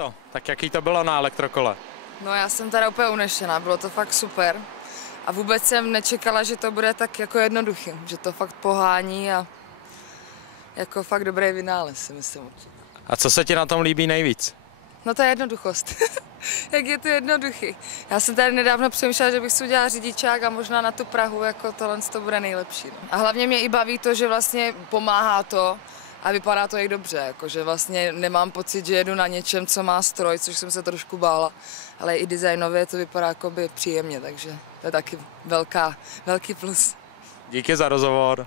to. Tak jaký to bylo na elektrokole? No já jsem teda úplně unešená, bylo to fakt super. A vůbec jsem nečekala, že to bude tak jako jednoduchý, že to fakt pohání a jako fakt dobrý vynález, si myslím určitě. A co se ti na tom líbí nejvíc? No to je jednoduchost. Jak je to jednoduchý. Já jsem tady nedávno přemýšlela, že bych si udělala řidičák a možná na tu Prahu jako tohle to bude nejlepší. No. A hlavně mě i baví to, že vlastně pomáhá to a vypadá to i dobře, jako, že vlastně nemám pocit, že jedu na něčem, co má stroj, což jsem se trošku bála, ale i designově to vypadá jakoby příjemně, takže to je taky velký plus. Díky za rozhovor.